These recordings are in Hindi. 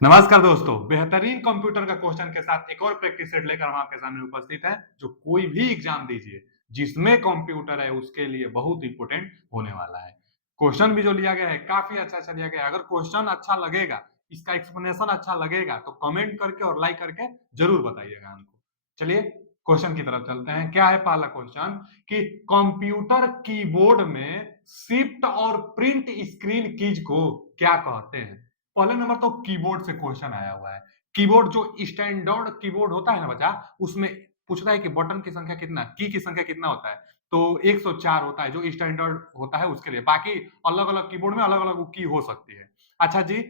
नमस्कार दोस्तों, बेहतरीन कंप्यूटर का क्वेश्चन के साथ एक और प्रैक्टिस सेट लेकर हम आपके सामने उपस्थित हैं। जो कोई भी एग्जाम दीजिए जिसमें कंप्यूटर है उसके लिए बहुत इंपॉर्टेंट होने वाला है। क्वेश्चन भी जो लिया गया है काफी अच्छा लिया गया है। अगर क्वेश्चन अच्छा लगेगा, इसका एक्सप्लेनेशन अच्छा लगेगा तो कमेंट करके और लाइक करके जरूर बताइएगा हमको। चलिए क्वेश्चन की तरफ चलते हैं। क्या है पहला क्वेश्चन कि कंप्यूटर कीबोर्ड में शिफ्ट और प्रिंट स्क्रीन कीज को क्या कहते हैं। पहले नंबर तो कीबोर्ड से क्वेश्चन आया हुआ है। कीबोर्ड जो स्टैंडर्ड कीबोर्ड होता है ना बच्चा, उसमें पूछता है कि बटन की संख्या कितना, की संख्या कितना होता है। तो 104 होता है जो स्टैंडर्ड होता है उसके लिए। बाकी अलग अलग कीबोर्ड में अलग अलग की हो सकती है। अच्छा जी,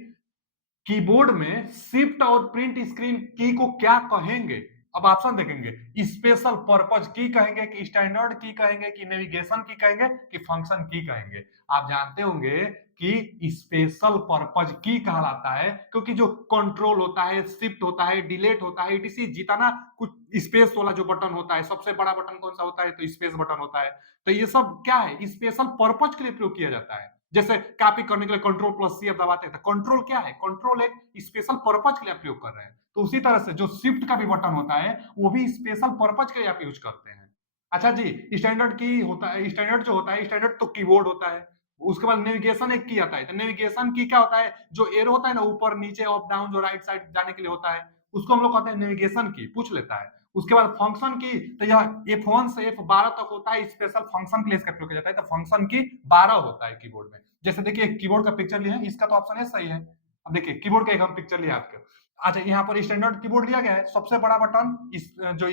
कीबोर्ड में शिफ्ट और प्रिंट स्क्रीन की को क्या कहेंगे। अब ऑप्शन देखेंगे, स्पेशल पर्पज की कहेंगे कि स्टैंडर्ड की कहेंगे कि नेविगेशन की कहेंगे कि फंक्शन की कहेंगे। आप जानते होंगे कि स्पेशल पर्पज की कहलाता है क्योंकि जो कंट्रोल होता है, शिफ्ट होता है, डिलीट होता है, इसी जितना कुछ स्पेस वाला जो बटन होता है, सबसे बड़ा बटन कौन सा होता है, तो स्पेस बटन होता है। तो ये सब क्या है, स्पेशल पर्पज के लिए प्रयोग किया जाता है। जैसे कॉपी करने के लिए कंट्रोल प्लस सी दबाते हैं, कंट्रोल क्या है, कंट्रोल एक स्पेशल पर्पज के लिए प्रयोग कर रहे हैं। तो उसी तरह से जो शिफ्ट का भी बटन होता है वो भी स्पेशल पर्पज के लिए आप यूज करते हैं। अच्छा जी, स्टैंडर्ड की होता है, स्टैंडर्ड जो होता है, स्टैंडर्ड तो कीबोर्ड होता है। उसके बाद नेविगेशन एक की आता है। तो नेविगेशन की क्या होता है, जो एरो होता है ना, ऊपर नीचे अप डाउन जो राइट साइड जाने के लिए होता है, उसको हम लोग कहते हैं नेविगेशन की, पूछ लेता है। उसके बाद फंक्शन की, तो यह F1 से F12 तक होता है, स्पेशल फंक्शन के लिए इसका प्रयोग किया जाता है। तो फंक्शन की 12 होता है कीबोर्ड में। जैसे देखिए कीबोर्ड का पिक्चर लिया है, इसका तो ऑप्शन है सही है। अब देखिए कीबोर्ड का एक हम पिक्चर लिया आपके। अच्छा, यहाँ पर स्टैंडर्ड कीबोर्ड लिया गया है, सबसे बड़ा बटन इस जो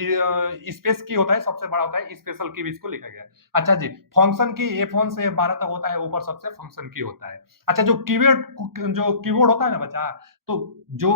स्पेस की होता है सबसे बड़ा होता है, स्पेशल की भी इसको लिखा गया है। अच्छा जी, फंक्शन की F1 से F12 तक होता है, ऊपर सबसे फंक्शन की होता है। अच्छा, जो कीबोर्ड होता है ना बच्चा, तो जो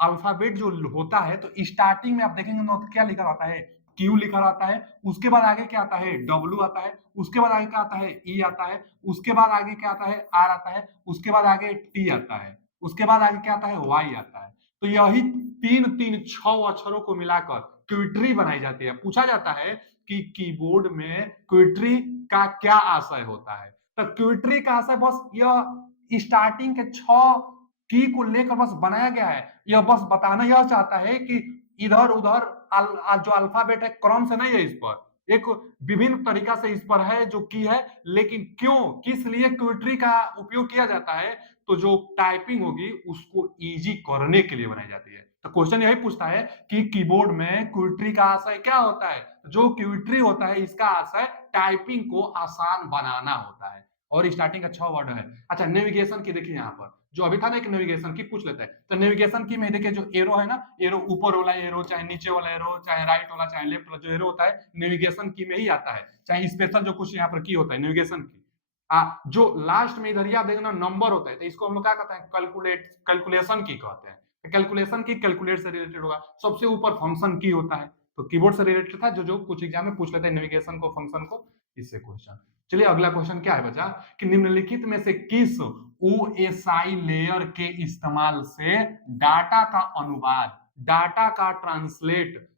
अल्फाबेट जो होता है, तो स्टार्टिंग में आप देखेंगे ना, क्या लिखा रहता है, क्यू लिखा रहता है। उसके बाद आगे क्या आता है, डब्ल्यू आता है। उसके बाद आगे क्या आता है, ई आता है। उसके बाद आगे क्या आता है, आर आता है। उसके बाद आगे टी आता है। उसके बाद आगे क्या आता है, वाई आता है। तो यही तीन तीन छह अक्षरों को मिलाकर क्विट्री बनाई जाती है। पूछा जाता है कि कीबोर्ड में क्विट्री का क्या आशय होता है। तो क्विट्री का आशय बस यह स्टार्टिंग के छह की को लेकर बस बनाया गया है। यह बस बताना यह चाहता है कि इधर उधर जो अल्फाबेट है क्रम से नहीं है, इस पर एक विभिन्न तरीका से इस पर है जो की है। लेकिन क्यों, किस लिए क्विट्री का उपयोग किया जाता है, तो जो टाइपिंग होगी उसको इजी करने के लिए बनाई जाती है। तो क्वेश्चन यही पूछता है कि कीबोर्ड में क्विट्री का आशय क्या होता है। जो क्विट्री होता है इसका आशय टाइपिंग को आसान बनाना होता है। और स्टार्टिंग का 6 वर्ड है। अच्छा, नेविगेशन की देखिए, यहाँ पर जो अभी था ना, एक नेविगेशन की पूछ लेते हैं। तो नेविगेशन की में देखिए, जो एरो है ना, एरो ऊपर वाला एरो, चाहे नीचे वाला एरो, चाहे राइट वाला, चाहे लेफ्ट वाला, जो एरो होता है नेविगेशन की में ही आता है। चाहे स्पेशल जो कुछ यहाँ पर की होता है नेविगेशन की। जो लास्ट में इधर याद देखना नंबर होता है, तो इसको हम लोग क्या कहते हैं, कैलकुलेशन की कहते हैं। तो कैलकुलेशन की कैलकुलेट से रिलेटेड होगा। सबसे ऊपर फंक्शन की होता है, तो कीबोर्ड से रिलेटेड था, जो जो कुछ एग्जाम में पूछ लेते हैं नेविगेशन को, फंक्शन को, इससे क्वेश्चन। चलिए अगला क्वेश्चन क्या है बच्चा, कि निम्नलिखित में से किस ओएसआई लेयर के इस्तेमाल से डाटा का अनुवाद, डाटा का ट्रांसलेट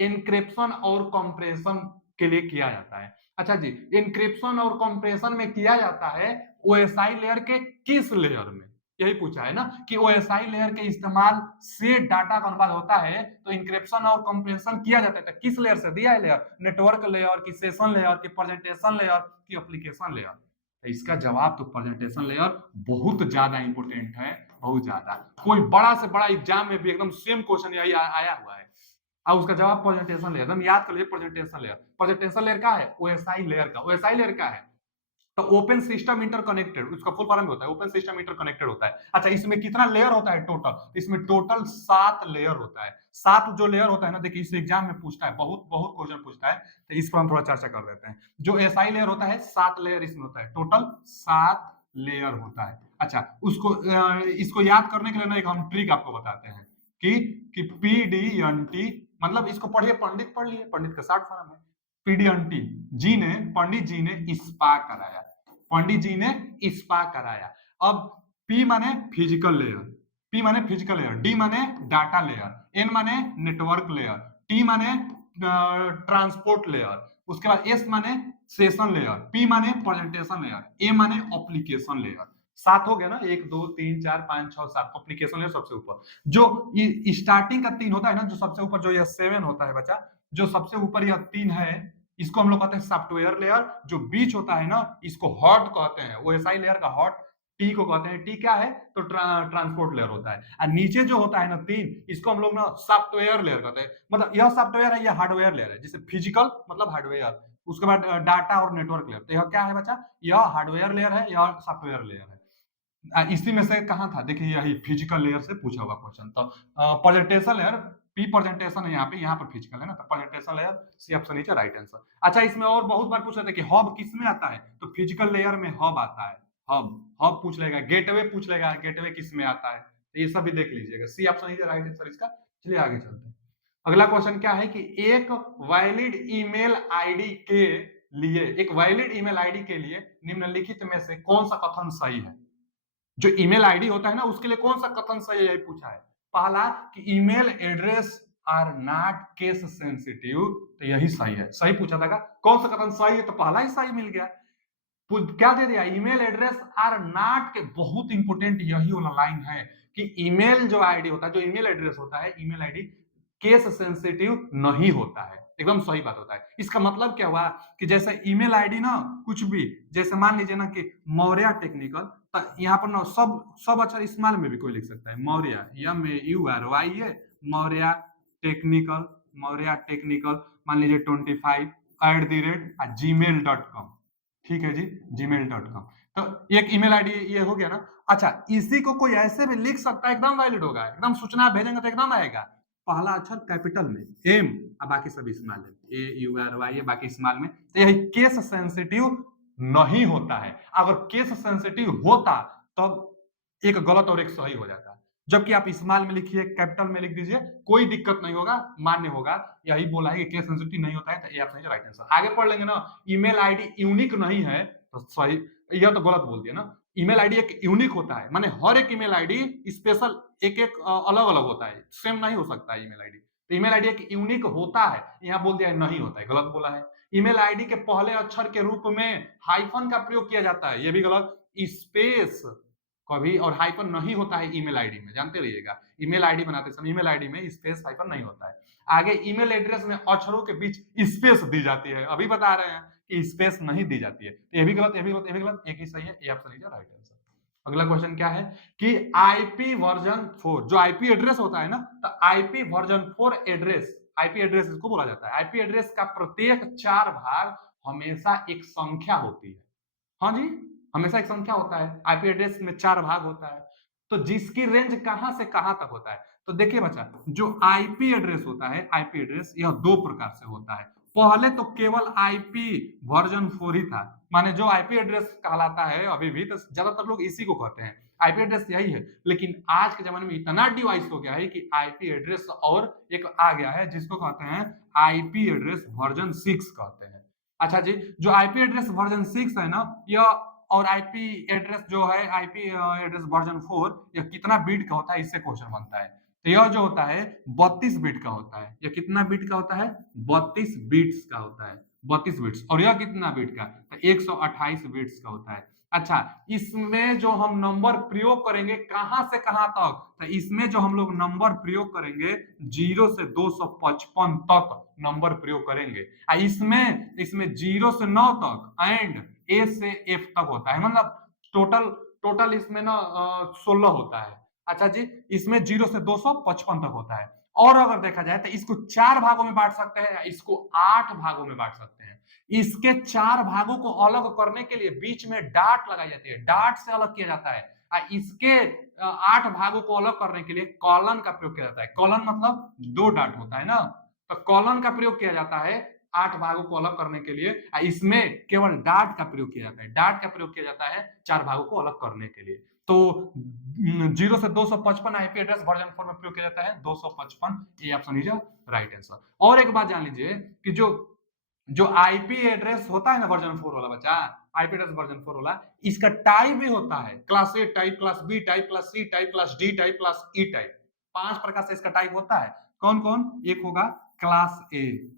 इंक्रिप्शन और कंप्रेशन के लिए किया जाता है। अच्छा जी, इंक्रिप्शन और कंप्रेशन में किया जाता है ओएसआई लेयर के किस लेयर में, यही पूछा है ना, कि ओएसआई लेयर के इस्तेमाल से डाटा का अनुवाद होता है, तो इंक्रिप्शन और कंप्रेशन किया जाता है। तो किस लेयर से दिया है लेयर, नेटवर्क लेयर की, सेशन लेयर की, प्रेजेंटेशन लेयर की, एप्लीकेशन लेयर। तो इसका जवाब तो प्रेजेंटेशन लेयर बहुत ज्यादा इंपोर्टेंट है, बहुत ज्यादा। कोई बड़ा से बड़ा एग्जाम में भी एकदम सेम क्वेश्चन यही आया हुआ है। और उसका जवाब प्रेजेंटेशन लेयर, एकदम याद कर लीजिए, प्रेजेंटेशन लेयर। प्रेजेंटेशन लेयर का है, ओएसआई लेयर का। ओएसआई लेयर का है, तो ओपन सिस्टम इंटरकनेक्टेड, उसका फुल फॉर्म होता है ओपन सिस्टम इंटरकनेक्टेड होता है। अच्छा, इसमें कितना लेयर होता है टोटल, इसमें टोटल 7 लेयर होता है। 7 जो लेयर होता है ना, देखिए इस एग्जाम में पूछता है, बहुत बहुत क्वेश्चन पूछता है, तो इस पर हम थोड़ा चर्चा कर लेते हैं। जो एसआई लेयर होता है, 7 लेयर इसमें होता है, टोटल 7 लेयर होता है। अच्छा, उसको इसको याद करने के लिए ना एक हम ट्रिक आपको बताते हैं कि पीडीएनटी, मतलब इसको पढ़िए, पंडित पढ़ लिए, पंडित का शॉर्ट फॉर्म है पीडीएनटी। पंडित जी ने स्पा कराया, पंडित जी ने स्पा कराया। अब पी माने फिजिकल लेयर, पी माने फिजिकल लेयर, डी माने डाटा लेयर, एन माने नेटवर्क लेयर, टी माने ट्रांसपोर्ट लेयर, उसके बाद एस माने सेशन लेयर, पी माने प्रेजेंटेशन लेयर, ए माने एप्लीकेशन लेयर। 7 हो गया ना, 1 2 3 4 5 6 7 एप्लीकेशन लेयर सबसे ऊपर। जो स्टार्टिंग का 3 होता है ना, जो सबसे ऊपर जो यह 7 होता है बच्चा, जो सबसे ऊपर यह 3 है, इसको हम लोग कहते हैं सॉफ्टवेयर लेयर। जो बीच होता है ना, इसको हॉट कहते हैं, ओएसआई लेयर का हॉट। टी को कहते हैं, टी क्या है तो ट्रांसपोर्ट लेयर होता है। और नीचे जो होता है ना 3, इसको हम लोग ना सॉफ्टवेयर लेयर कहते हैं। मतलब यह सॉफ्टवेयर है, यह हार्डवेयर लेयर है। जैसे फिजिकल मतलब हार्डवेयर, उसके बाद डाटा और नेटवर्क लेयर। तो यह क्या है बच्चा, यह हार्डवेयर लेयर है, यह सॉफ्टवेयर लेयर है। इसी में से कहाँ था, देखिए यही फिजिकल लेयर से पूछा हुआ क्वेश्चन। तो प्रेजेंटेशन लेयर, पी प्रेजेंटेशन है यहाँ पे फिजिकल है ना, तो presentation layer C option is right answer. अच्छा, इसमें और बहुत बार पूछ रहे थे कि हब किस में आता है, तो फिजिकल लेयर में हब आता है। हब हब पूछ लेगा, गेटवे पूछ लेगा, गेटवे किस में आता है, तो ये सब भी देख लीजिएगा। C option is right answer इसका। चलिए आगे चलते हैं। अगला क्वेश्चन क्या है कि एक वैलिड ईमेल आईडी के लिए, एक वैलिड ईमेल आईडी के लिए निम्नलिखित में से कौन सा कथन सही है। जो ईमेल आईडी होता है ना, उसके लिए कौन सा कथन सही है, यही पूछा है। पहला कि email address are not case sensitive, तो यही सही है। सही पूछा था का कौन सा कथन सही है, तो पहला ही सही मिल गया। क्या दे दिया, ईमेल एड्रेस आर नॉट के, बहुत इंपोर्टेंट यही वाला लाइन है कि ईमेल जो आईडी होता है, जो ईमेल एड्रेस होता है, ईमेल आईडी केस सेंसिटिव नहीं होता है। एकदम सही बात होता है। इसका मतलब क्या हुआ कि जैसे ईमेल आईडी ना कुछ भी, जैसे मान लीजिए ना कि मौर्य टेक्निकल, तो यहाँ पर ना सब सब अक्षर स्मॉल में भी कोई लिख सकता है। Maurya, MAURY, Maurya technical, Maurya technical, मान लीजिए 25@gmail.com। ठीक है जी, gmail.com। तो एक ईमेल आईडी ये हो गया ना। अच्छा, इसी को कोई ऐसे भी लिख सकता है, एकदम वैलिड होगा, एकदम सूचना आप भेजेंगे तो एकदम आएगा। पहला अक्षर कैपिटल में एम, और बाकी सब स्मॉल है, AURY, बाकी स्मॉल में। तो यही केस सेंसिटिव नहीं होता है। अगर केस सेंसिटिव होता तब एक गलत और एक सही हो जाता। जबकि आप स्मॉल में लिखिए, कैपिटल में लिख दीजिए, कोई दिक्कत नहीं होगा, मान्य होगा। यही बोला है कि केस सेंसिटिव नहीं होता है, तो ये ऑप्शन राइट आंसर। आगे पढ़ लेंगे ना, ईमेल आईडी यूनिक नहीं है तो सही, यह तो गलत बोल दिया ना। ईमेल आईडी एक यूनिक होता है, माने हर एक ईमेल आईडी स्पेशल, एक एक अलग अलग होता है, सेम नहीं हो सकता है ईमेल आईडी। तो ईमेल आईडी एक यूनिक होता है, यहाँ बोल दिया है नहीं होता है, गलत बोला है। ईमेल आईडी के पहले अक्षर के रूप में हाइफन का प्रयोग किया जाता है, यह भी गलत। स्पेस कभी और हाइफन नहीं होता है ईमेल आईडी में, जानते रहिएगा। ईमेल आईडी बनाते समय ईमेल आईडी में स्पेस हाइफन नहीं होता है। आगे ईमेल एड्रेस में अक्षरों के बीच स्पेस दी जाती है, अभी बता रहे हैं कि स्पेस नहीं दी जाती है। ये भी गलत, ये भी गलत, ये भी गलत, एक ही सही है, ये ऑप्शन इज राइट आंसर। अगला क्वेश्चन क्या है कि आईपी वर्जन 4, जो आईपी एड्रेस होता है ना, तो IP version 4 address, IP address इसको बोला जाता है। आईपी एड्रेस का प्रत्येक 4 भाग हमेशा एक संख्या होती है। हाँ जी, हमेशा एक संख्या होता है। आईपी एड्रेस में 4 भाग होता है, तो जिसकी रेंज कहां से कहां तक होता है। तो देखिए बच्चा, जो आईपी एड्रेस होता है, आईपी एड्रेस यह 2 प्रकार से होता है। पहले तो केवल आईपी वर्जन 4 ही था, माने जो आईपी एड्रेस कहलाता है अभी भी, तो ज्यादातर लोग इसी को कहते हैं, आईपी एड्रेस यही है। लेकिन आज के जमाने में इतना डिवाइस हो गया है कि आईपी एड्रेस और एक आ गया है, जिसको कहते हैं आईपी एड्रेस वर्जन 6 कहते हैं। अच्छा जी, जो आईपी एड्रेस वर्जन 6 है ना, यह और आईपी एड्रेस जो है, आईपी एड्रेस वर्जन 4, यह कितना बिट का होता है, इससे क्वेश्चन बनता है। तो यह जो होता है 32 बिट का होता है। यह कितना बिट का होता है, 32 बिट्स का होता है, 32 बिट्स। और यह कितना बिट का, तो 128 बिट्स का होता है। अच्छा, इसमें जो हम नंबर प्रयोग करेंगे कहां से कहां तक, तो इसमें जो हम लोग नंबर प्रयोग करेंगे 0 से 255 तक नंबर प्रयोग करेंगे। इसमें इसमें 0 से 9 तक एंड ए से एफ तक होता है, मतलब टोटल टोटल इसमें ना 16 होता है। अच्छा जी, इसमें 0 से 255 तक होता है। और अगर देखा जाए तो इसको 4 भागों में बांट सकते हैं, इसको 8 भागों में बांट सकते हैं। इसके 4 भागों को अलग करने के लिए बीच में डाट लगाई जाती है, डाट से अलग किया जाता है। इसके 8 भागों को अलग करने के लिए कॉलन का प्रयोग किया जाता है। कॉलन मतलब 2 डाट होता है ना, तो कॉलन का प्रयोग किया जाता है 8 भागों को अलग करने के लिए। इसमें केवल डाट का प्रयोग किया जाता है, डाट का प्रयोग किया जाता है 4 भागों को अलग करने के लिए। तो 0 से 255 आईपी एड्रेस वर्जन 4 में प्रयोग किया जाता है, 255, ये ऑप्शन इज राइट आंसर। और एक बात जान लीजिए कि जो जो आईपी एड्रेस होता है ना वर्जन 4 वाला बच्चा, आईपी एड्रेस वर्जन 4 वाला, इसका टाइप भी होता है, class A type, class B type, class C type, class D type, class E type. 5 प्रकार से इसका टाइप होता है। कौन कौन, एक होगा class A,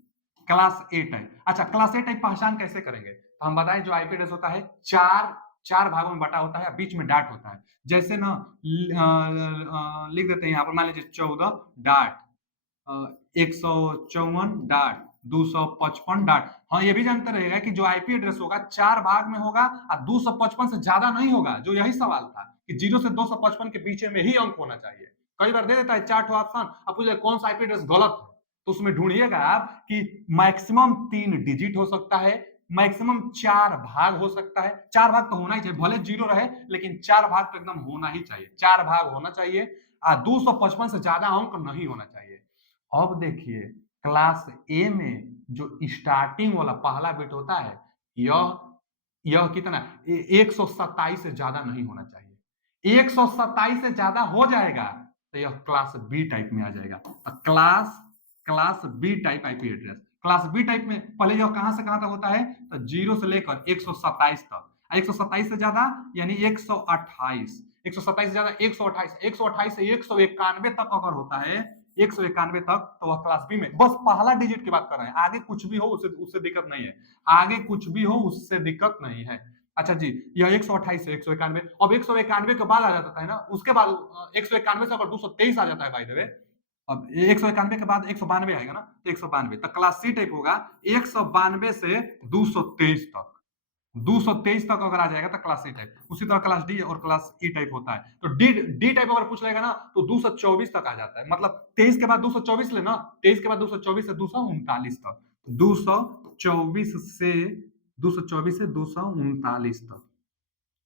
class A type. अच्छा, क्लास ए टाइप पहचान कैसे करेंगे, तो हम बताएं जो आईपी एड्रेस होता है, चार 4 भागों में बटा होता है, बीच में डॉट होता है। जैसे ना लिख देते हैं यहाँ पर, मान लीजिए 14 डॉट 154 डॉट 255 डॉट। हाँ, ये भी जानते रहेगा कि जो आईपी एड्रेस होगा 4 भाग में होगा और 255 से ज्यादा नहीं होगा, जो यही सवाल था कि 0 से 255 के बीच में ही अंक होना चाहिए। कई बार दे देता है 4 ऑप्शन, अब पूछ कौन सा आईपी एड्रेस गलत है, तो उसमें ढूंढिएगा आप कि मैक्सिमम 3 डिजिट हो सकता है, मैक्सिमम 4 भाग हो सकता है। 4 भाग तो होना ही चाहिए, भले 0 रहे लेकिन 4 भाग तो एकदम होना ही चाहिए, 4 भाग होना चाहिए और 255 से ज्यादा अंक नहीं होना चाहिए। अब देखिए क्लास ए में जो स्टार्टिंग वाला पहला बिट होता है, यह कितना 127 से ज्यादा नहीं होना चाहिए। 127 से ज्यादा हो जाएगा तो यह क्लास बी टाइप में आ जाएगा। तो class B type IP address, class B type में पहले यह कहां से कहां तक होता है, तो 0 से लेकर 127 तक। 127 से ज्यादा यानी 128, 127 से ज्यादा 128, 128 से 191 तक अगर होता है, 191 तक, तो वह क्लास बी में। बस पहला डिजिट की बात कर रहे हैं, आगे कुछ भी हो उससे दिक्कत नहीं है, आगे कुछ भी हो उससे दिक्कत नहीं है। अच्छा जी, यह 128 से 191, अब 191 के बाद आ जाता है ना, उसके बाद 191 से अगर 223 आ जाता है बाय द वे, अब 191 के बाद 192 आएगा ना, तो 192 तो क्लास सी टाइप होगा 192 से 223 तक। 223 तक अगर आ जाएगा तो क्लास सी टाइप। उसी तरह क्लास डी और क्लास ई टाइप होता है। तो डी डी टाइप अगर पूछ लेगा ना तो 224 तक आ जाता है, मतलब 23 के बाद 224 लेना, 23 के बाद 224 से 239 तक, 224 से 224 से 239 तक,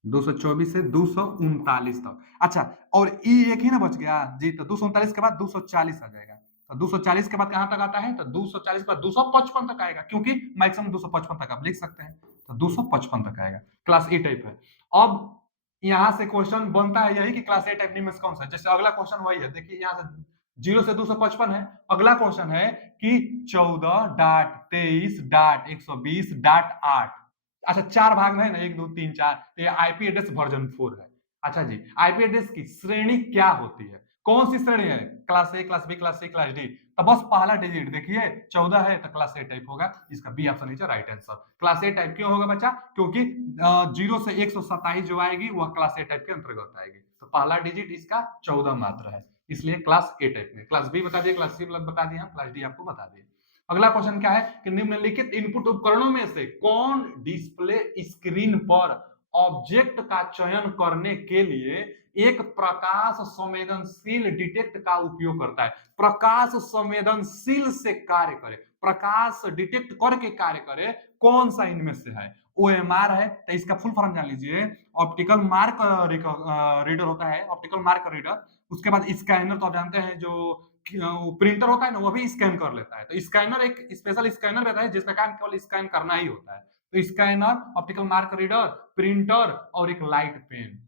224 से 239 तक। अच्छा, और ई एक ही ना बच गया जी, तो 239 के बाद 240 आ जाएगा। तो 240 के बाद कहां तक आता है, तो 240 के बाद 255 तक आएगा, क्योंकि मैक्सिमम 255 तक आप लिख सकते हैं, तो 255 तक आएगा। क्लास ए टाइप है। अब यहां से क्वेश्चन बनता है यही कि क्लास ए टाइप निम्न में कौन सा है। जैसे अगला क्वेश्चन वही है, देखिए यहां से 0 से 255 है। अगला क्वेश्चन है कि 14 डाट 23 डाट 120 डाट 8। अच्छा, 4 भाग में है ना, 1 2 3 4, तो ये आईपी एड्रेस वर्जन 4 है। अच्छा जी, आईपी एड्रेस की श्रेणी क्या होती है, कौन सी श्रेणी है, class A, class B, class C, class D. तो बस पहला डिजिट देखिए 14 है तो क्लास ए टाइप होगा, इसका बी ऑप्शन नीचे right answer. Class A type क्यों होगा बच्चा, क्योंकि 0 से 127 जो आएगी वह क्लास ए टाइप के अंतर्गत आएगी, तो पहला डिजिट इसका 14 मात्र है, इसलिए क्लास ए टाइप में। क्लास बी बता दिए, क्लास सी बता दिए हम, क्लास डी आपको बता दिए। अगला क्वेश्चन क्या है कि निम्नलिखित इनपुट उपकरणों में से कौन डिस्प्ले स्क्रीन पर ऑब्जेक्ट का चयन करने के लिए एक प्रकाश संवेदनशील डिटेक्ट का उपयोग करता है। प्रकाश संवेदनशील से कार्य करे, प्रकाश डिटेक्ट करके कार्य करे, कौन सा इनमें से है। ओएमआर है, तो इसका फुल फॉर्म जान लीजिए, ऑप्टिकल मार्क रीडर होता है, ऑप्टिकल मार्क रीडर। उसके बाद स्कैनर तो आप जानते हैं, जो प्रिंटर होता है ना, वो भी स्कैन कर लेता है। तो स्कैनर एक स्पेशल स्कैनर रहता है जिसका काम केवल स्कैन करना ही होता है। तो scanner, optical mark reader, printer और एक लाइट पेन।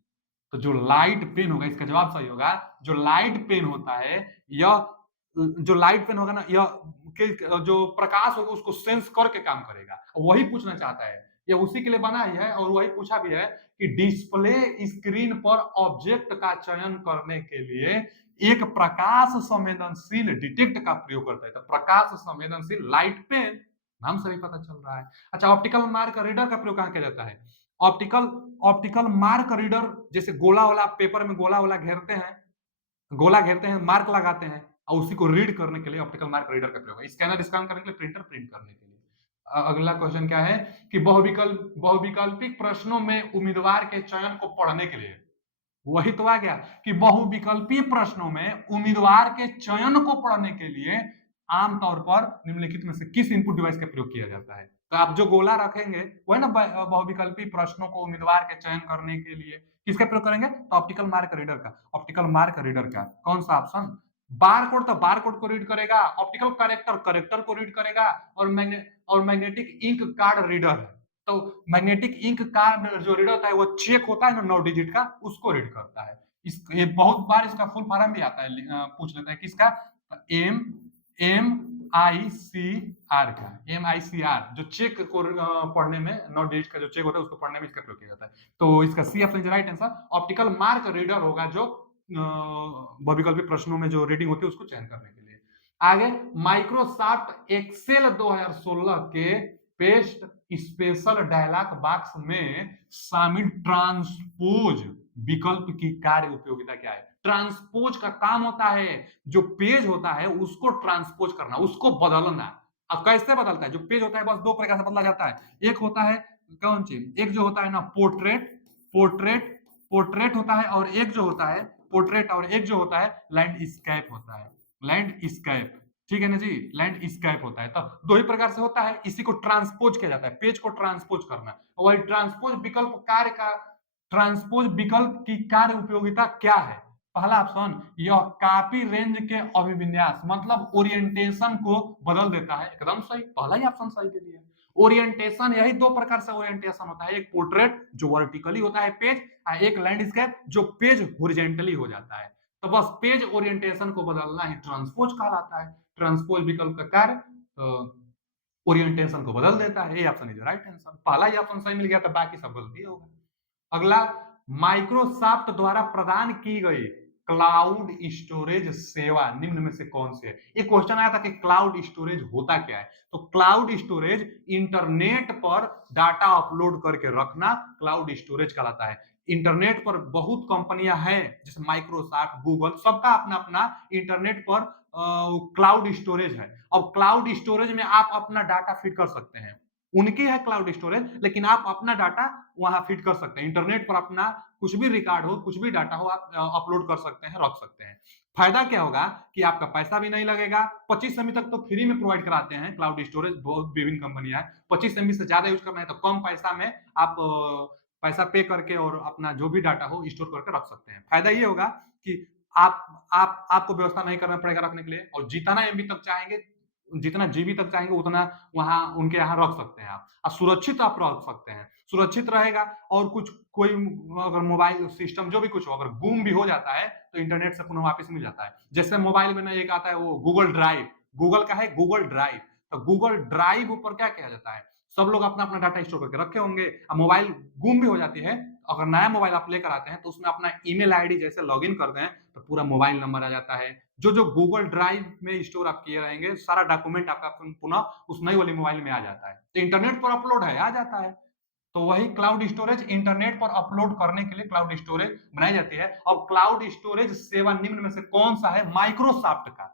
तो जो लाइट पेन होगा, इसका जवाब सही होगा, जो लाइट पेन होता है, यह जो लाइट पेन होगा ना, यह जो प्रकाश होगा उसको सेंस करके काम करेगा, वही पूछना चाहता है, यह उसी के लिए बना ही है और वही पूछा भी है कि डिस्प्ले स्क्रीन पर ऑब्जेक्ट का चयन करने के लिए एक प्रकाश संवेदनशील डिटेक्ट का प्रयोग करता है। तो प्रकाश संवेदनशील लाइट पेन, नाम से भी पता चल रहा है। अच्छा, ऑप्टिकल मार्क रीडर का प्रयोग कहां किया जाता है। ऑप्टिकल ऑप्टिकल मार्क रीडर, जैसे गोला वाला पेपर में गोला वाला घेरते हैं, गोला घेरते हैं, मार्क लगाते हैं और उसी को रीड करने के लिए ऑप्टिकल मार्क रीडर का प्रयोग है। स्कैनर स्कैन करने के लिए, प्रिंटर प्रिंट करने के लिए। अगला क्वेश्चन क्या है कि बहुविकल्पिक प्रश्नों में उम्मीदवार के चयन को पढ़ने के लिए, वही तो आ गया कि बहुविकल्पीय प्रश्नों में उम्मीदवार के चयन को पढ़ने के लिए आमतौर पर निम्नलिखित में से किस इनपुट डिवाइस का प्रयोग किया जाता है। तो आप जो गोला रखेंगे वही ना बहुविकल्पीय प्रश्नों को उम्मीदवार के चयन करने के लिए किसका प्रयोग करेंगे, तो ऑप्टिकल मार्क रीडर का। ऑप्टिकल मार्क रीडर का कौन सा ऑप्शन, बार कोड, तो बार कोड को रीड करेगा, ऑप्टिकल करेक्टर करेक्टर को रीड करेगा, और मैग्नेटिक इंक कार्ड रीडर है। तो मैग्नेटिक इंक कार्ड जो रीडर होता है वो चेक होता है ना 9 डिजिट का, उसको रीड करता है। ये बहुत बार इसका फुल फॉर्म भी आता है, पूछ लेता है किसका, एम एम आई सी आर का। एम आई सी आर जो चेक को पढ़ने में, 9 डिजिट का जो चेक होता है उसको पढ़ने में इसका प्रयोग किया जाता है। तो इसका C option is right answer. Optical mark reader होगा जो बहुविकल्पी प्रश्नों में जो रीडिंग होती है उसको चयन करने के लिए। आगे, माइक्रोसॉफ्ट एक्सेल 2016 के पेस्ट स्पेशल डायलॉग बॉक्स में शामिल ट्रांसपोज विकल्प की कार्य उपयोगिता क्या है? ट्रांसपोज का काम होता है जो पेज होता है उसको ट्रांसपोज करना, उसको बदलना। अब कैसे बदलता है? जो पेज होता है बस दो प्रकार से बदला जाता है। एक होता है कौन चीज? एक जो होता है ना पोर्ट्रेट, पोर्ट्रेट पोर्ट्रेट होता है, और एक जो होता है पोर्ट्रेट, और एक जो होता है लैंडस्केप होता है। लैंडस्केप, ठीक है ना जी, लैंडस्केप होता है। तो दो ही प्रकार से होता है, इसी को ट्रांसपोज किया जाता है, पेज को ट्रांसपोज करना। वही ट्रांसपोज विकल्प कार्य का, ट्रांसपोज विकल्प की कार्य उपयोगिता क्या है? पहला ऑप्शन, यह कॉपी रेंज के अभिविन्यास मतलब ओरिएंटेशन को बदल देता है। एकदम सही, पहला ही ऑप्शन सही दे दिया। ओरिएंटेशन, यही दो प्रकार से ओरिएंटेशन होता है, एक पोर्ट्रेट जो वर्टिकली होता है पेज, और एक लैंडस्केप जो पेज हॉरिजॉन्टली हो जाता है। तो बस पेज ओरिएंटेशन को बदलना ही ट्रांसपोज कहलाता है। ट्रांसपोज विकल्प का कार्य ओरिएंटेशन को बदल देता है। ये ऑप्शन इज राइट आंसर। पहला ही ऑप्शन सही मिल गया, तो बाकी सब गलती होगा। अगला, माइक्रोसॉफ्ट द्वारा प्रदान की गई क्लाउड स्टोरेज सेवा निम्न में से कौन सी है? एक क्वेश्चन आया था कि क्लाउड स्टोरेज होता क्या है। तो क्लाउड स्टोरेज इंटरनेट पर डाटा अपलोड करके रखना क्लाउड स्टोरेज कहलाता है। इंटरनेट पर बहुत कंपनियां हैं जैसे माइक्रोसॉफ्ट, गूगल, सबका अपना अपना इंटरनेट पर क्लाउड स्टोरेज है। अब क्लाउड स्टोरेज में आप अपना डाटा फिट कर सकते हैं। उनकी है क्लाउड स्टोरेज, लेकिन आप अपना डाटा वहां फिट कर सकते हैं। इंटरनेट पर अपना कुछ भी रिकॉर्ड हो, कुछ भी डाटा हो, आप अपलोड कर सकते हैं, रख सकते हैं। फायदा क्या होगा कि आपका पैसा भी नहीं लगेगा। 25 एमबी तक तो फ्री में प्रोवाइड कराते हैं क्लाउड स्टोरेज, बहुत विभिन्न कंपनियां हैं। 25 एमबी से ज्यादा यूज करना है तो कम पैसा में आप पैसा पे करके और अपना जो भी डाटा हो स्टोर करके रख सकते हैं। फायदा ये होगा कि आपको व्यवस्था नहीं करना पड़ेगा रखने के लिए, और जितना एमबी तक चाहेंगे, जितना जीबी तक चाहेंगे उतना वहां उनके यहाँ रख सकते हैं आप, और सुरक्षित आप रख सकते हैं, सुरक्षित रहेगा। और कुछ कोई अगर मोबाइल सिस्टम जो भी कुछ हो अगर गुम भी हो जाता है तो इंटरनेट से पुनः वापस मिल जाता है। जैसे मोबाइल में ना एक आता है वो गूगल ड्राइव, गूगल का है गूगल ड्राइव। तो गूगल ड्राइव ऊपर क्या किया जाता है, सब लोग अपना अपना डाटा स्टोर करके रखे होंगे। अब मोबाइल गुम भी हो जाती है, अगर नया मोबाइल आप लेकर आते हैं तो उसमें अपना ईमेल आईडी जैसे लॉगिन करते हैं तो पूरा मोबाइल नंबर आ जाता है। जो जो गूगल ड्राइव में स्टोर आप किए रहेंगे सारा डॉक्यूमेंट आपका पुनः उस नई वाली मोबाइल में आ जाता है। तो इंटरनेट पर अपलोड है, आ जाता है। तो वही क्लाउड स्टोरेज इंटरनेट पर अपलोड करने के लिए क्लाउड स्टोरेज बनाई जाती है। अब क्लाउड स्टोरेज सेवा निम्न में से कौन सा है? माइक्रोसॉफ्ट का।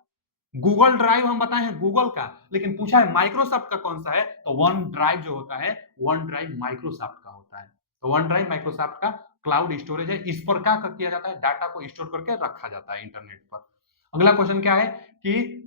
गूगल ड्राइव हम बताए हैं गूगल का, लेकिन पूछा है माइक्रोसॉफ्ट का कौन सा है, तो वन ड्राइव जो होता है, वन ड्राइव माइक्रोसॉफ्ट का होता है। तो वन ड्राइव माइक्रोसॉफ्ट का क्लाउड स्टोरेज है। इस पर क्या किया जाता है, डाटा को स्टोर करके रखा जाता है इंटरनेट पर। अगला क्वेश्चन क्या है कि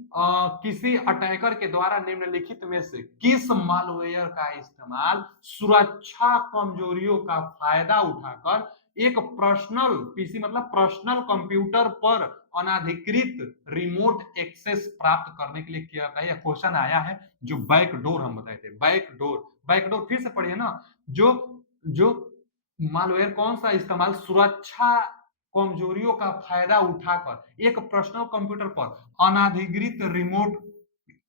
किसी अटैकर के द्वारा निम्नलिखित में से किस मालवेयर का इस्तेमाल सुरक्षा कमजोरियों का फायदा उठाकर एक पर्सनल पीसी मतलब पर्सनल कंप्यूटर पर अनाधिकृत रिमोट एक्सेस प्राप्त करने के लिए किया जाता है? यह क्वेश्चन आया है जो बैकडोर हम बताए थे। बैकडोर, बैकडोर फिर से पढ़िए ना। जो जो मालवेयर कौन सा इस्तेमाल सुरक्षा कमजोरियों का फायदा उठाकर एक पर्सनल कंप्यूटर पर अनाधिकृत रिमोट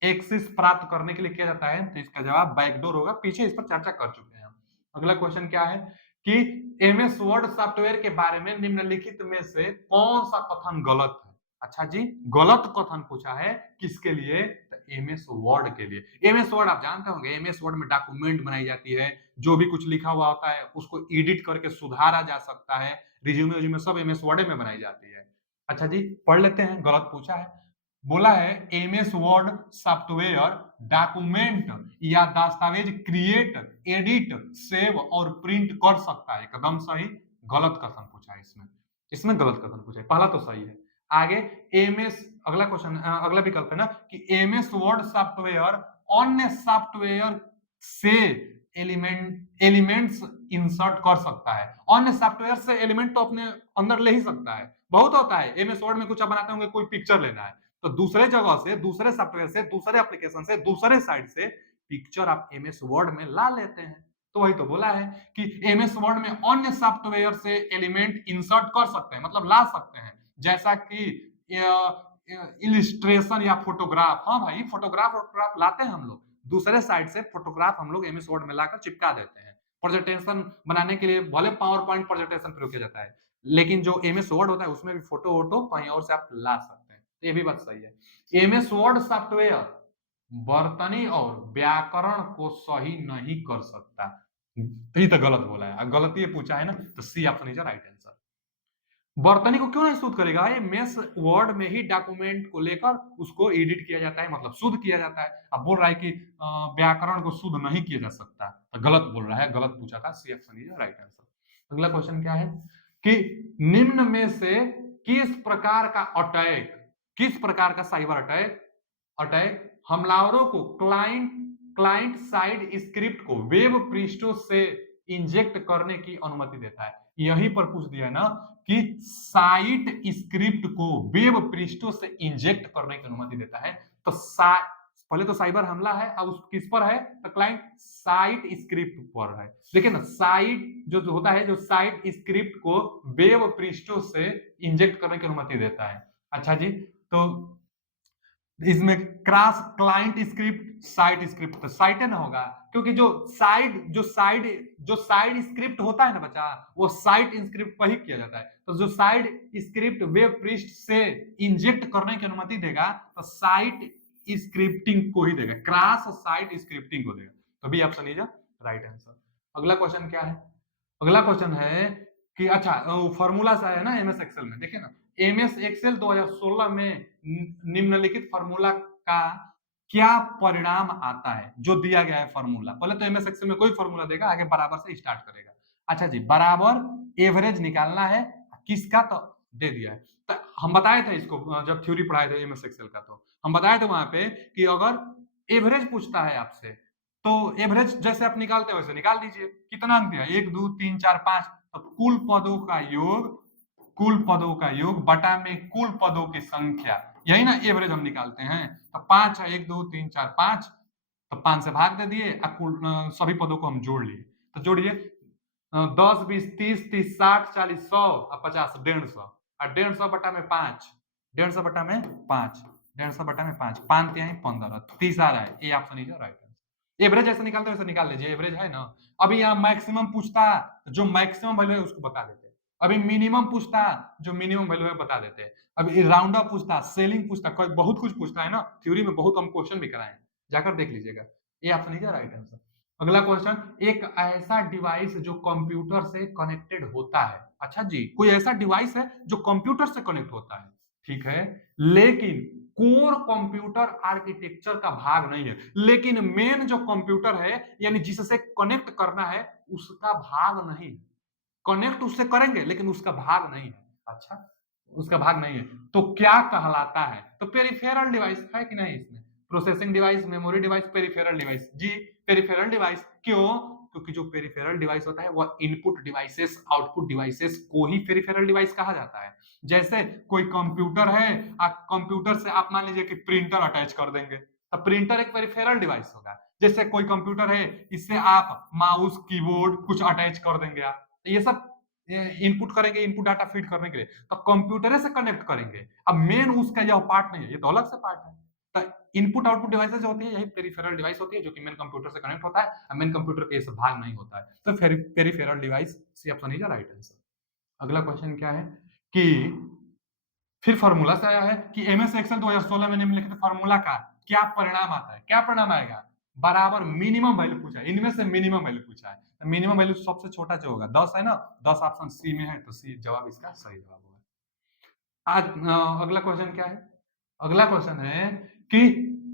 एक्सेस प्राप्त करने के लिए किया जाता है? तो इसका जवाब बैकडोर होगा। पीछे इस पर चर्चा कर चुके हैं हम। अगला क्वेश्चन क्या है कि एमएस वर्ड सॉफ्टवेयर के बारे में निम्नलिखित में से कौन सा कथन गलत है? अच्छा जी, गलत कथन पूछा है किसके लिए? तो एमएस वर्ड के लिए। एमएस वर्ड आप जानते होंगे, एमएस वर्ड में डॉक्यूमेंट बनाई जाती है, जो भी कुछ लिखा हुआ होता है उसको एडिट करके सुधारा जा सकता है। रिज्यूमे रिज्यूमे सब एमएस वर्ड में बनाई जाती है। अच्छा जी, पढ़ लेते हैं। गलत पूछा है, बोला है एमएस वर्ड सॉफ्टवेयर डॉक्यूमेंट या दस्तावेज क्रिएट, एडिट, सेव और प्रिंट कर सकता है। एकदम सही। गलत कथन पूछा है इसमें, इसमें गलत कथन पूछा है। पहला तो सही है। आगे एमएस, अगला क्वेश्चन, अगला विकल्प है ना कि एमएस वर्ड सॉफ्टवेयर अन्य सॉफ्टवेयर से एलिमेंट्स इंसर्ट कर सकता है। अन्य सॉफ्टवेयर से एलिमेंट तो अपने अंदर ले ही सकता है। बहुत होता है एमएस वर्ड में कुछ आप बनाते होंगे, कोई पिक्चर लेना है तो दूसरे जगह से, दूसरे सॉफ्टवेयर से, दूसरे एप्लीकेशन से, दूसरे साइड से पिक्चर आप एमएस वर्ड में ला लेते हैं। तो वही तो बोला है कि एमएस वर्ड में अन्य सॉफ्टवेयर से एलिमेंट इंसर्ट कर सकते हैं, मतलब ला सकते हैं। जैसा कि इलिस्ट्रेशन या फोटोग्राफ। हाँ भाई, फोटोग्राफ फोटोग्राफ लाते हैं हम लोग, दूसरे साइड से फोटोग्राफ हम लोग एमएस वर्ड में लाकर चिपका देते हैं। प्रेजेंटेशन बनाने के लिए भले पावर पॉइंट प्रेजेंटेशन प्रयोग किया जाता है, लेकिन जो एमएस वर्ड होता है उसमें भी फोटो वोटो कहीं और से आप ला सकते हैं। ये भी बात सही है। एमएस वर्ड सॉफ्टवेयर वर्तनी और व्याकरण को सही नहीं कर सकता। ये तो गलत बोला है, गलती ये पूछा है ना, तो C option is right answer. वर्तनी को क्यों नहीं शुद्ध करेगा? ये मेस वर्ड में ही डॉक्यूमेंट को लेकर उसको एडिट किया जाता है, मतलब शुद्ध किया जाता है। अब बोल रहा है कि व्याकरण को शुद्ध नहीं किया जा सकता, तो गलत बोल रहा है, गलत पूछा था। C option is right answer. अगला क्वेश्चन क्या है कि निम्न में से किस प्रकार का अटैक, किस प्रकार का साइबर अटैक अटैक हमलावरों को क्लाइंट क्लाइंट साइड स्क्रिप्ट को वेब पृष्ठों से इंजेक्ट करने की अनुमति देता है? यहीं पर पूछ दिया ना कि साइट स्क्रिप्ट को वेब पृष्ठों से इंजेक्ट करने की अनुमति देता है। तो पहले तो साइबर हमला है, अब उस किस पर है? तो क्लाइंट साइट स्क्रिप्ट पर है। देखिए ना, साइट जो होता है, जो साइट स्क्रिप्ट को वेब पृष्ठों से इंजेक्ट करने की अनुमति देता है। अच्छा जी, तो इसमें cross client script site script, तो साइट है ना होगा, क्योंकि जो साइड स्क्रिप्ट होता है ना बच्चा, वो साइट स्क्रिप्ट पर ही किया जाता है। तो जो साइड स्क्रिप्ट वेब पृष्ठ से इंजेक्ट करने की अनुमति देगा, तो साइट स्क्रिप्टिंग को ही देगा, क्रॉस साइट स्क्रिप्टिंग को देगा। तो B option is right answer. अगला क्वेश्चन क्या है? अगला क्वेश्चन है कि अच्छा, फॉर्मूला सा है ना एमएस एक्सेल में, देखिए ना, एमएस एक्सेल 2016 में निम्नलिखित फॉर्मूला का क्या परिणाम आता है? जो दिया गया है फॉर्मूला, पहले तो एमएस एक्सेल में कोई फॉर्मूला देगा, आगे बराबर से स्टार्ट करेगा। अच्छा जी, बराबर एवरेज निकालना है, किसका? तो दे दिया है। तो हम बताए थे इसको जब थ्योरी पढ़ाए थे एमएस एक्सेल का, तो हम बताए थे वहां पे कि अगर एवरेज पूछता है आपसे, तो एवरेज जैसे आप निकालते हैं वैसे निकाल दीजिए। कितना अंक दिया? 1 2 3 4 5, तो कुल पदों का योग बटा में कुल पदों की संख्या, यही ना एवरेज हम निकालते हैं। तो 5 है, 1 2 3 4 5, तो 5 से भाग दे दिए, सभी पदों को हम जोड़ लिए। तो जोड़िए, 10 20 30 30 60 40 100 और 50 150, और 150 बटा में 5, 150 बटा में 5, 150 बटा में 5, 5 तिहाई 15, 30 आ रहा है। A option is right answer. Average जैसे निकालते हैं वैसे निकाल लीजिए, एवरेज है ना। अभी यहाँ मैक्सिमम पूछता, जो मैक्सिमम वैल्यू है उसको बता देते। अभी मिनिमम पूछता, जो मिनिमम वैल्यू है बता देते। अभी राउंड अप पूछता, सेलिंग पूछता, कोई बहुत कुछ पूछता है ना, थ्योरी में बहुत हम क्वेश्चन भी कराए, जाकर देख लीजिएगा। ये ऑप्शन इज राइट आंसर। अगला क्वेश्चन, एक ऐसा डिवाइस जो कंप्यूटर से कनेक्टेड होता है। अच्छा जी, कोई ऐसा डिवाइस है जो कंप्यूटर से कनेक्ट होता है, ठीक है, लेकिन कोर कंप्यूटर आर्किटेक्चर का भाग नहीं है, लेकिन मेन जो कंप्यूटर है यानी जिससे कनेक्ट करना है उसका भाग नहीं है। कनेक्ट उससे करेंगे लेकिन उसका भाग नहीं है। अच्छा, उसका भाग नहीं है, तो क्या कहलाता है? तो पेरिफेरल डिवाइस है कि नहीं इसमें? Processing device, memory device, peripheral device जी। पेरिफेरल डिवाइस क्यों? क्योंकि जो पेरिफेरल डिवाइस होता है वह इनपुट डिवाइसेस आउटपुट डिवाइसेस को ही पेरिफेरल डिवाइस कहा जाता है। जैसे कोई कंप्यूटर है, कंप्यूटर से आप मान लीजिए कि प्रिंटर अटैच कर देंगे, तो प्रिंटर एक पेरिफेरल डिवाइस होगा। जैसे कोई कंप्यूटर है, इससे आप माउस कीबोर्ड कुछ अटैच कर देंगे, आप ये सब इनपुट करेंगे, इनपुट डाटा फीड करने के लिए, तो कंप्यूटर से कनेक्ट करेंगे। अब मेन उसका यह पार्ट नहीं है, ये तो अलग से पार्ट है। तो इनपुट आउटपुट डिवाइसेस जो होती है यही पेरिफेरल डिवाइस होती है, जो कि मेन कंप्यूटर से कनेक्ट होता है। मेन कंप्यूटर के इस भाग नहीं होता है, तो peripheral device C option is right answer. अगला क्वेश्चन क्या है कि फिर फार्मूला से आया है कि एमएस एक्सेल 2016 में निम्नलिखित फार्मूला का क्या परिणाम आता है? क्या परिणाम आएगा? बराबर मिनिमम वैल्यू पूछा है, इनमें से मिनिमम वैल्यू पूछा है। मिनिमम वैल्यू सबसे छोटा जो होगा 10 है ना, 10 ऑप्शन सी में है, तो सी जवाब इसका सही जवाब होगा। आज अगला क्वेश्चन क्या है? अगला क्वेश्चन है कि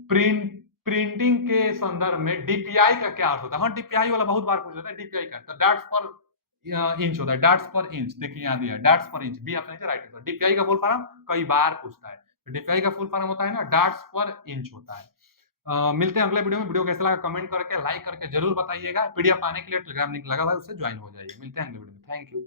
प्रिंटिंग के संदर्भ में डीपीआई का क्या अर्थ होता है? हाँ, डीपीआई वाला बहुत बार पूछ जाता है। डीपीआई का तो डॉट्स पर इंच होता है, डॉट्स पर इंच। देखिए यहाँ दिया dots per inch, B option right answer. DPI का फुल फॉर्म कई बार पूछता है, तो डीपीआई का फुल फॉर्म होता है ना डॉट्स पर इंच होता है। मिलते हैं अगले वीडियो में। वीडियो कैसा लगा कमेंट करके लाइक करके जरूर बताइएगा। पीडीएफ पाने के लिए टेलीग्राम लिंक लगा हुआ है, उससे ज्वाइन हो जाइए। मिलते हैं अगले वीडियो में। Thank you.